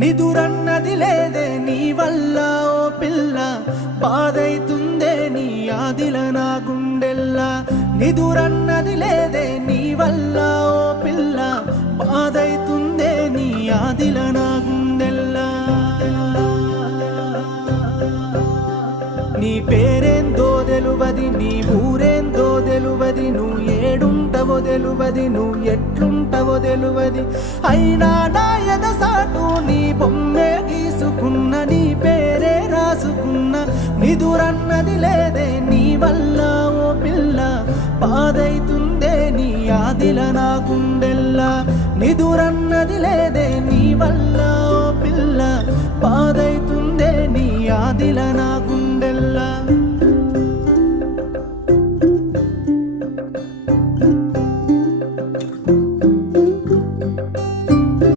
నిదురన్నది లేదే నీ వల్ల ఓ పిల్ల, బాధైతుందే నీ ఆదిల నా గుండెల్లా. నిదురన్నది లేదే నీ వల్ల ఓ పిల్ల, బాధైతుందే నీ ఆదిల నా గుండెల్లా. నీ పేరేందో తెలువది, నీ ఊరేందో తెలువది, నువ్వు ఏడుంటవో తెలువది, నువ్వు ఎట్లుంటవో తెలువది. అయినా నా ఎదసాటు నీ బొమ్మే గీసుకున్న, నీ పేరే రాసుకున్న. నిదురన్నది లేదే నీ వల్ల ఓ పిల్ల, బాధైతుందే నీ ఆదిల నా గుండెల్లా. నిదురన్నది లేదే